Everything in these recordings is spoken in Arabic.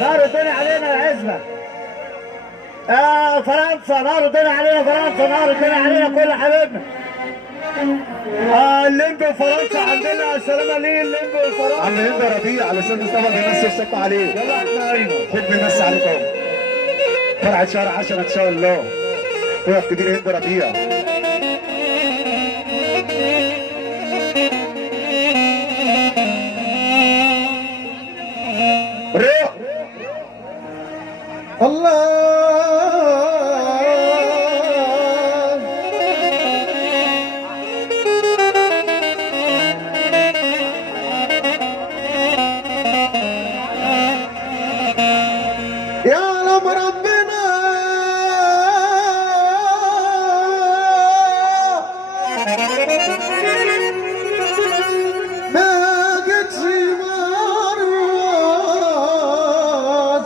نار الدنيا علينا يا عزمة. فرنسا نار الدنيا علينا، فرنسا نار الدنيا علينا كل حبيبنا. الليمبي وفرنسا عندنا السلامة ليه الليمبي وفرنسا. عم هند ربيع علشان مصطفى بيمسي الشك عليه. يلا احنا هنا. حب يمسي عليكم. فرعة شهر 10 ان شاء الله. اخويا الكبير هند ربيع. روح الله. يعلم ربنا ما قد مرة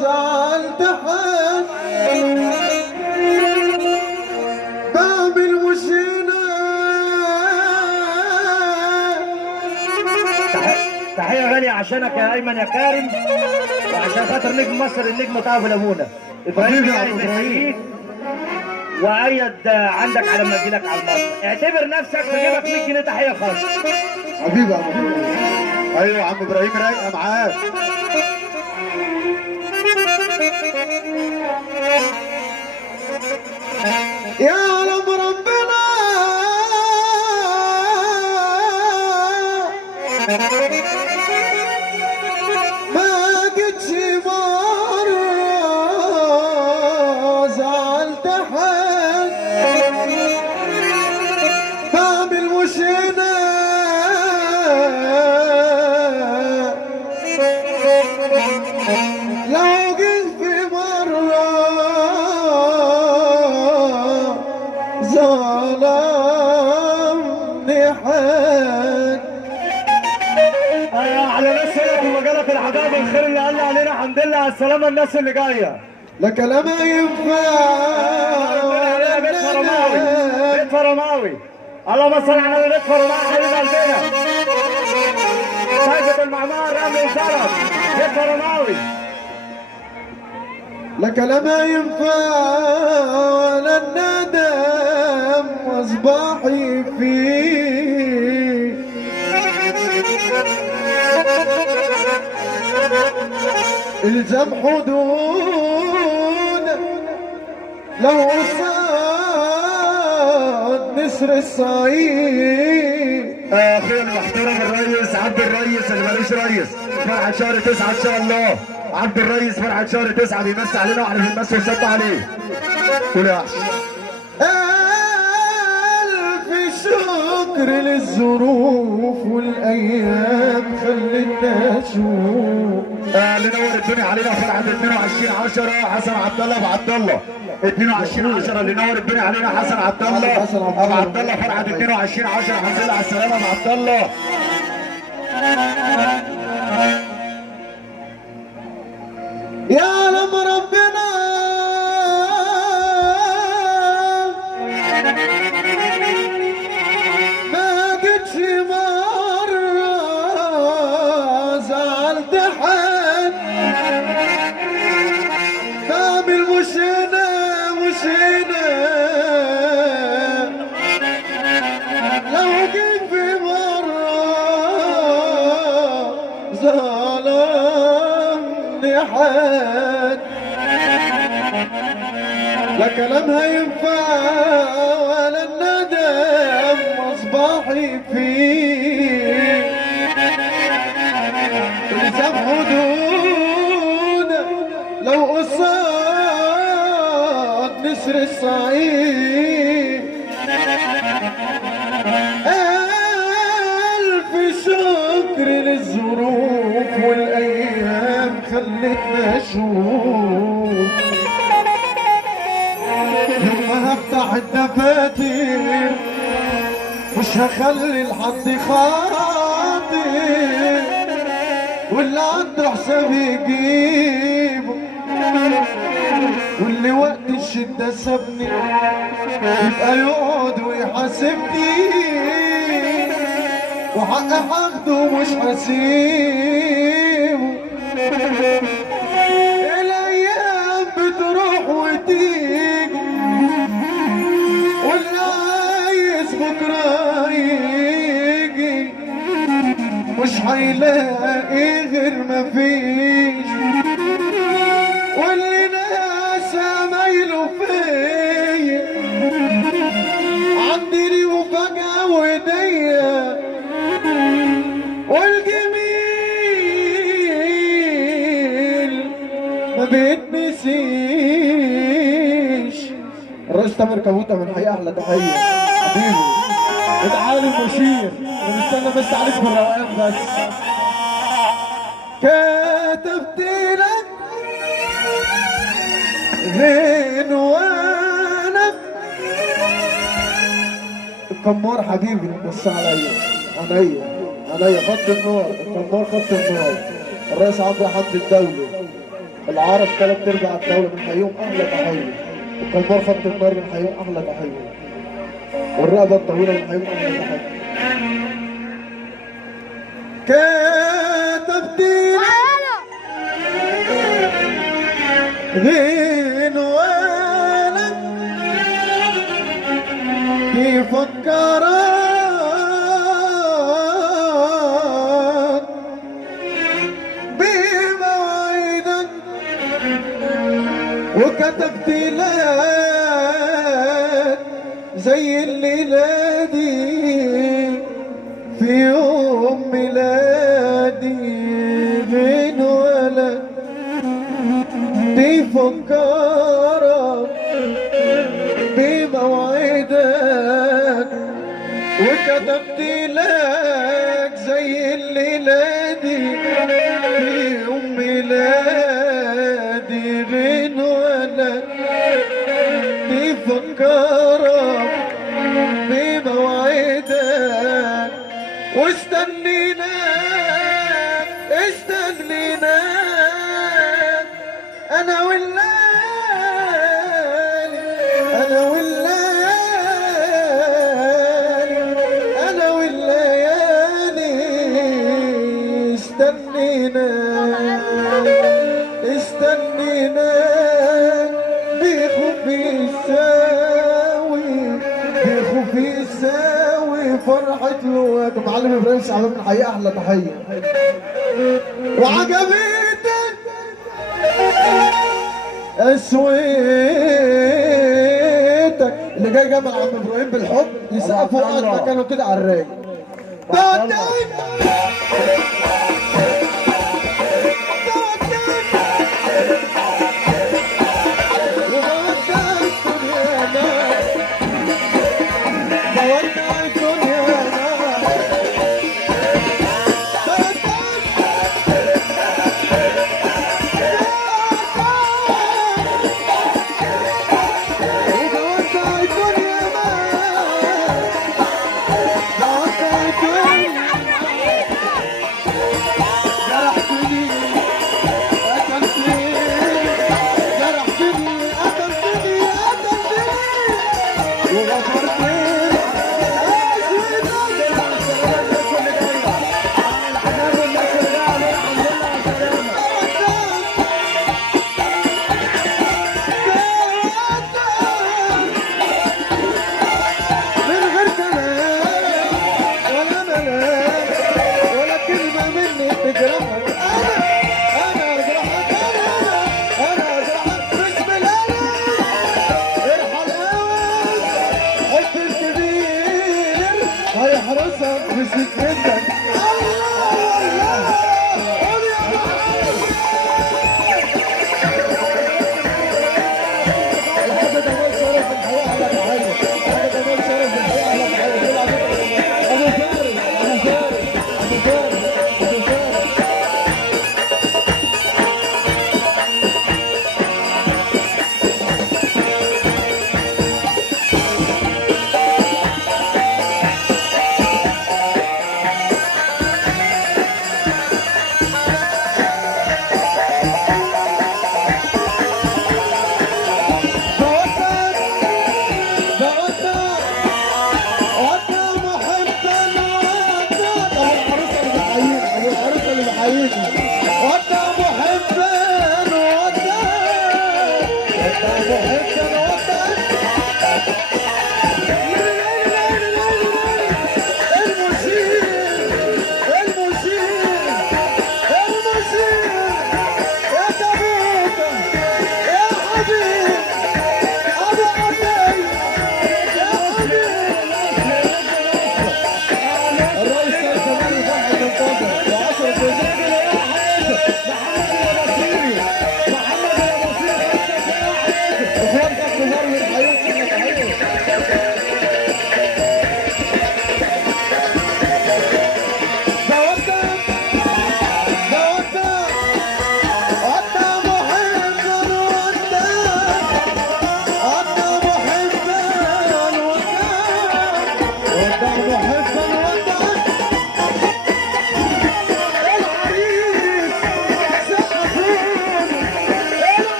زعلت حد باب المشينة. تحية غالية عشانك يا أيمن يا كارم، وعشان خاطر نجم مصر النجم طه لمونة حبيبي يا إبراهيم أبو إبراهيم. وأيد عندك على ما أجيلك على المصر. اعتبر نفسك في جيبك 100 جنيه تحية خاصة. حبيبي يا ابو إبراهيم. ايوه يا عم ابراهيم رايقه معاك. يعلم ربنا ما قد مرة زعلت حد باب المشينة. لو قلت في مرة ظلمني حد. على ناس هنا في مجالك الحباب الخير اللي قال علينا الحمد لله على السلامة الناس اللي جاية. لا كلام ينفع ولا بيت فرماوي، بيت فرماوي. اللهم صل على بيت فرماوي حبيب قلبنا. سيدة المعمار رامي شرف بيت فرماوي. لا كلام ينفع ولا الندم واصباحي فيه. الزم حدود لو صاد نسر الصعيد. اخويا المحترم الريس عبد الريس اللي مالوش ريس، فرحة شهر 9 ان شاء الله. عبد الريس فرحة شهر 9 بيمسي علينا واحنا بنمسي ونشد عليه. قول يا وحش. ألف شكر للظروف والأيام خلتنا نشوف. اللي نور الدنيا علينا فرحة 22/10 حسن عبد الله أبو عبد الله. 22/10 اللي نور الدنيا علينا حسن عبد الله أبو عبد الله. فرحة 22/10 الحمد لله على السلامة أبو عبد الله. يعلم ربنا ما قد مرة زعلت حد باب المشينة مشينة. لو جيت في مرة ظلمني حد. لا كلامها ينفع ولا الندم واصباحي فيه. الزم حدود لو قصاد نسر الصعيد. ألف شكر للظروف والأيام خلتنا نشوف. لما هفتح الدفاتر مش هخلي لحد خاطر، واللي عنده حساب يجيبه، واللي وقت الشدة سابني يبقى يقعد ويحاسبني، وحق هاخده مش هسيبه. يلاقي غير ما فيش، واللي ناس عمايله فيا عندي وفجأة وهدية، والجميل ما بيتنسيش. الرئيس تامر كابوتا من حقيقة أحلى تحية حبيبي. ادعالي المشير، بنستنى بس عليك في الروقان بس. كتبت لك غنوانك الكمار حبيبي، بص عليا عينيا عينيا. خط النار الكمار، خط النار. الرئيس عمرو حمد الدولي، العرب ثلاث ارباع الدولة من حيهم أحلى تحية. الكمار خط النار من حيهم أحلى تحية. والرقبة الطويلة من حيهم أحلى تحية. كتبت غنوانك يفكرك بمواعيدك، وكتبت لك زي الليلة دي في يوم ميلادي غنوانك تفكرك بمواعيدك، وكتبت لك زي الليلة دي في يوم ميلادي غنوانك تفكرك بمواعيدك. واستنيناك استنيناك انا والليالي، انا والليالي، انا والليالي استنيناك استنيناك بخوفي يساوي بخوفي يساوي فرحة لواك. معلم ابراهيم شعبان من حقيقة احلى تحية. وعجبتك اسويتك اللي جاي جمع عم ابراهيم بالحب يسقفوا وقت مكانه كده على الرايق.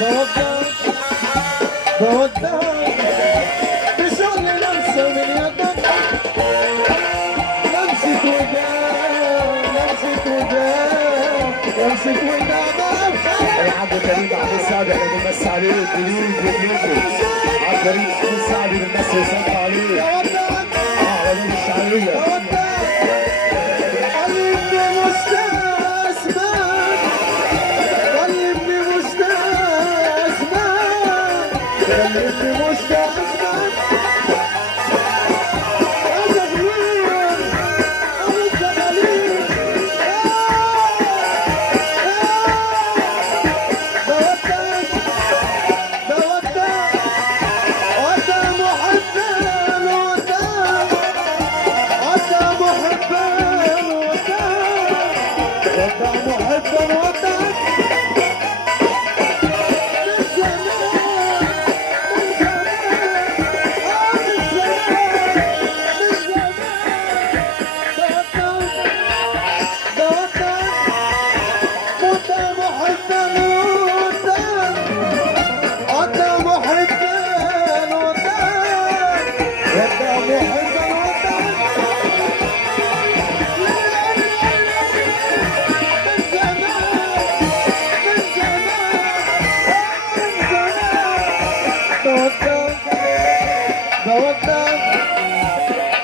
بودعك بشغل لمسة من يدك، لمسة وداع لمسة وداع لمسة وداع العبد كريم عبد السعد احنا بنمسي عليه الجديد بجنوده عبد الكريم عبد السعد بنمسي وصلنا عليه على نور الشعرية قلبي مستسمع قلبي مستسمع قلبي مستسمع أنا جميل أنا جميل بودعك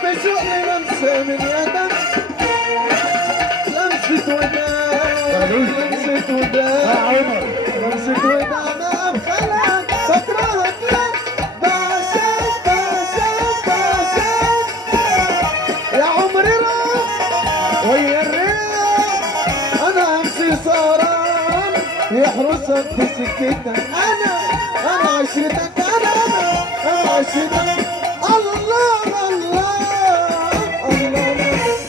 بشوق لمسة من يدك، لمسة وداع لمسة وداع لمسة وداع ما بخلقك بكرهك لك بعشق يا عمري راح ويا الريح انا امشي سهران يحرسك في سكتك انا عشرتك انا عشرتك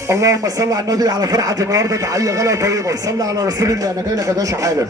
اللهم صل على النبي على فرحة النهارده. تحية غلا طيبة، صلي على رسول الله. انا جاي لك يا باشا حالا.